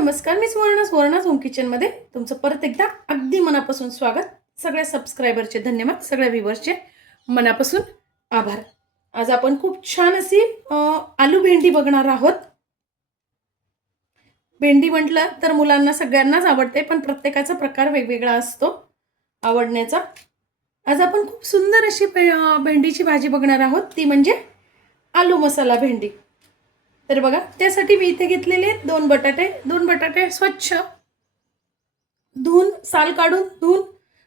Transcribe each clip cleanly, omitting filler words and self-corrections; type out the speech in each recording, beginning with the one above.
नमस्कार, मी सुवर्णाच होम किचनमध्ये तुमचं परत एकदा अगदी मनापासून स्वागत. सगळ्या सबस्क्रायबरचे धन्यवाद, सगळ्या व्ह्यूअर्सचे मनापासून आभार. आज आपण खूप छान अशी आलू भेंडी बघणार आहोत. भेंडी म्हटलं तर मुलांना सगळ्यांनाच आवडते, पण प्रत्येकाचा प्रकार वेगवेगळा असतो आवडण्याचा. आज आपण खूप सुंदर अशी भेंडीची भाजी बघणार आहोत, ती म्हणजे आलू मसाला भेंडी. तर बघा, त्यासाठी मी इथे घेतलेले दोन बटाटे स्वच्छ धुवून, साल काढून धुवून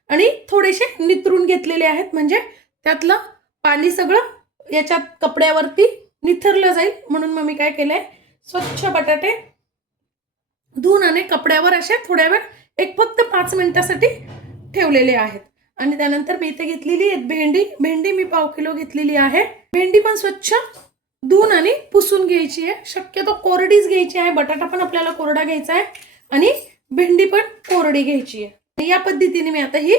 आणि थोडेसे नितरून घेतलेले आहेत, म्हणजे त्यातलं पाणी सगळं याच्यात कपड्यावरती निथरलं जाईल. म्हणून मग मी काय केलंय, स्वच्छ बटाटे धुवून आणि कपड्यावर असे थोड्या वेळ एक फक्त 5 मिनिटासाठी ठेवलेले आहेत. आणि त्यानंतर मी इथे घेतलेली भेंडी मी 1/2 किलो घेतलेली आहे. भेंडी पण स्वच्छ धुवून आणि पुसून घ्यायची आहे. शक्यतो कोरडीच घ्यायची आहे. बटाटा पण आपल्याला कोरडा घ्यायचा आहे आणि भेंडी पण कोरडी घ्यायची आहे. या पद्धतीने मी आता ही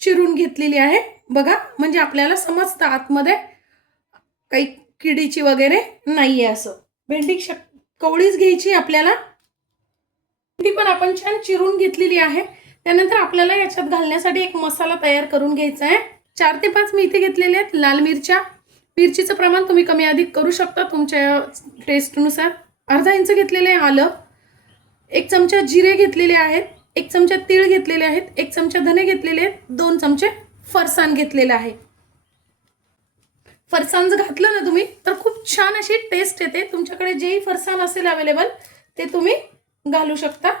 चिरून घेतलेली आहे. बघा, म्हणजे आपल्याला समजतं आतमध्ये काही किडीची वगैरे नाहीये असं. भेंडी कवळीच घ्यायची आपल्याला. भेंडी पण आपण छान चिरून घेतलेली आहे. त्यानंतर आपल्याला याच्यात घालण्यासाठी एक मसाला तयार करून घ्यायचा आहे. 4 ते 5 मी इथे घेतलेले आहेत लाल मिरच्या. मिरचीचं प्रमाण तुम्ही कमी अधिक करू शकता तुमच्या टेस्टनुसार. अर्धा इंच घेतलेले आलं, 1 चमचा जिरे घेतलेले आहेत, 1 चमचा तीळ घेतलेले आहेत, 1 चमचा धने घेतलेले आहेत, 2 चमचे फरसाण घेतलेले आहे. फरसाण जर घातलं ना तुम्ही तर खूप छान अशी टेस्ट येते. तुमच्याकडे जेही फरसाण असेल अवेलेबल ते तुम्ही घालू शकता.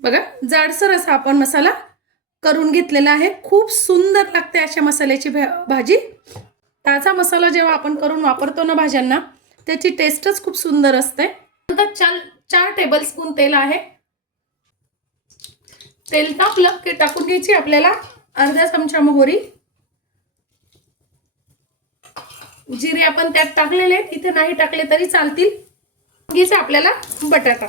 बघा, जाडसर असा आपण मसाला करून घेतलेला आहे. खूप सुंदर लागते अशा मसाल्याची भाजी. ताजा मसाला जेव्हा आपण करून वापरतो ना भाज्यांना, त्याची टेस्टच खूप सुंदर असते. आता 4 टेबलस्पून तेल आहे. तेल टाकलं की टाकून घ्यायची आपल्याला अर्धा चमचा मोहरी. जिरे आपण त्यात टाकलेले, इथे नाही टाकले तरी चालतील. घ्यायचे आपल्याला बटाटा.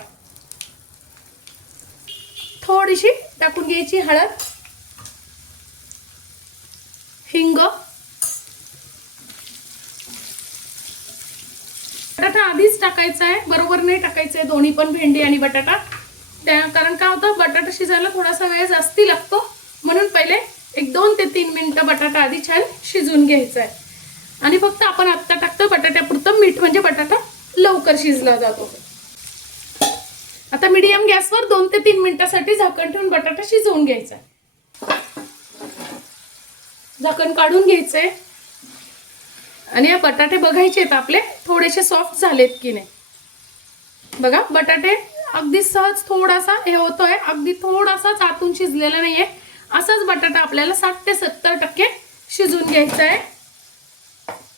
थोडीशी टाकून घ्यायची हळद, हिंग. बटाटा आधीच टाकायचा आहे, बरोबर नाही टाकायचं आहे दोन्ही पण, भेंडी आणि बटाटा. कारण काय होतं, बटाटा शिजायला थोडासा वेळ जास्ती लागतो. म्हणून पहिले 1-2 ते 3 मिनिटं बटाटा आधी छान शिजून घ्यायचा आहे. आणि फक्त आपण आत्ता टाकतो बटाट्यापुरतं मीठ, म्हणजे बटाटा लवकर शिजला जातो. आता मीडियम गॅसवर 2 ते 3 मिनिटासाठी झाकण ठेवून बटाटा शिजवून घ्यायचा. झाकण काढून घ्यायचंय आणि या बटाटे बघायचे आहेत आपले थोडेसे सॉफ्ट झालेत की नाही. बघा, बटाटे अगदी सहज थोडासा हे होतोय, अगदी थोडासाच आतून शिजलेला नाहीये. असाच बटाटा आपल्याला 60 ते 70% शिजून घ्यायचा आहे.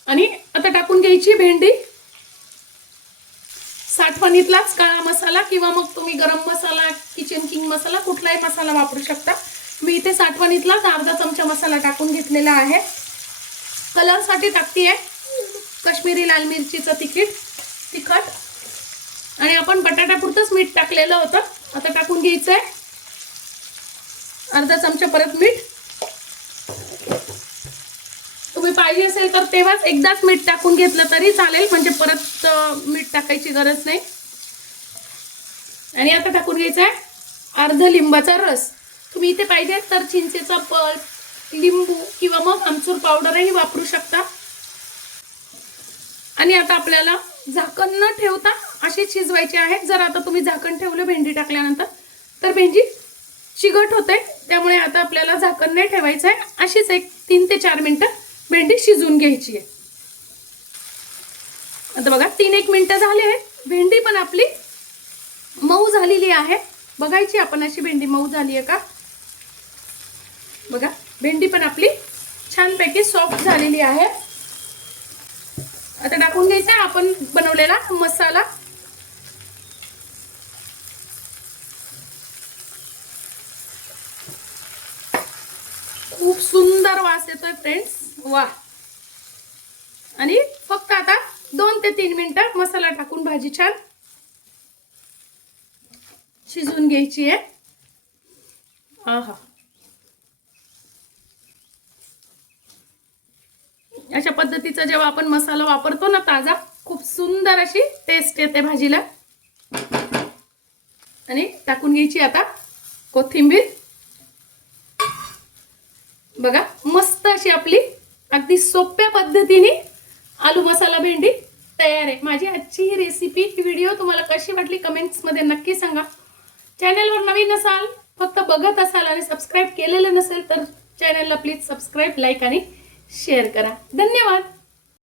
आणि आता टाकून घ्यायची भेंडी. साठवणीतलाच काळा मसाला किंवा मग तुम्ही गरम मसाला, किचन किंग मसाला, कुठलाही मसाला वापरू शकता. मी इथे साठवणीतलाच अर्धा चमचा मसाला टाकून घेतलेला आहे. कलरसाठी टाकतीये काश्मीरी लाल मिरचीचं तिखट. आणि आपण बटाट्यापुरतंच मीठ टाकलेलं होतं. आता टाकून घ्यायचंय अर्धा चमचा परत मीठ. तुम्ही पाहिजे असेल तर तेव्हाच एकदाच मीठ टाकून घेतलं तरी चालेल, म्हणजे परत मीठ टाकायची गरज नाही. आणि आता टाकून घ्यायचंय अर्धा लिंबाचा रस. तुम्ही इथे पाहिजे तर चिंचेचा पल्प, लिंबू किंवा मग आमचूर पावडरही वापरू शकता. आणि आता आपल्याला झाकण न ठेवता अशी शिजवायची आहे. जर आता तुम्ही झाकण ठेवलं भेंडी टाकल्यानंतर तर भेंडी चिकट होते, त्यामुळे आता आपल्याला झाकण नाही ठेवायचं आहे. अशीच एक 3 ते 4 मिनिटं भेंडी शिजवून घ्यायची आहे. आता बघा, 3-1 मिनिटं झाले आहेत. भेंडी पण आपली मऊ झालेली आहे. बघायची आपण अशी भेंडी मऊ झाली आहे का. बघा, भेंडी पण आपली छानपैकी सॉफ्ट झालेली आहे. आता टाकून घ्यायचा आपण बनवलेला मसाला. खूप सुंदर वास येतोय फ्रेंड्स, वा. आणि फक्त आता 2 ते 3 मिनिटं मसाला टाकून भाजी छान शिजवून घ्यायची आहे. आहा, अशा पद्धतीचा जेव्हा आपण मसाला वापरतो ना ताजा, खूप सुंदर अशी टेस्ट येते भाजीला. आणि टाकून घ्यायची आता कोथिंबीर. बघा मस्त अशी आपली अगदी सोप्या पद्धतीने आलू मसाला भेंडी तयार आहे. माझी आजची ही रेसिपी व्हिडिओ तुम्हाला कशी वाटली कमेंट्समध्ये नक्की सांगा. चॅनलवर नवीन असाल, फक्त बघत असाल आणि सबस्क्राईब केलेलं नसेल तर चॅनलला प्लीज सबस्क्राईब, लाईक आणि शेअर करा. धन्यवाद.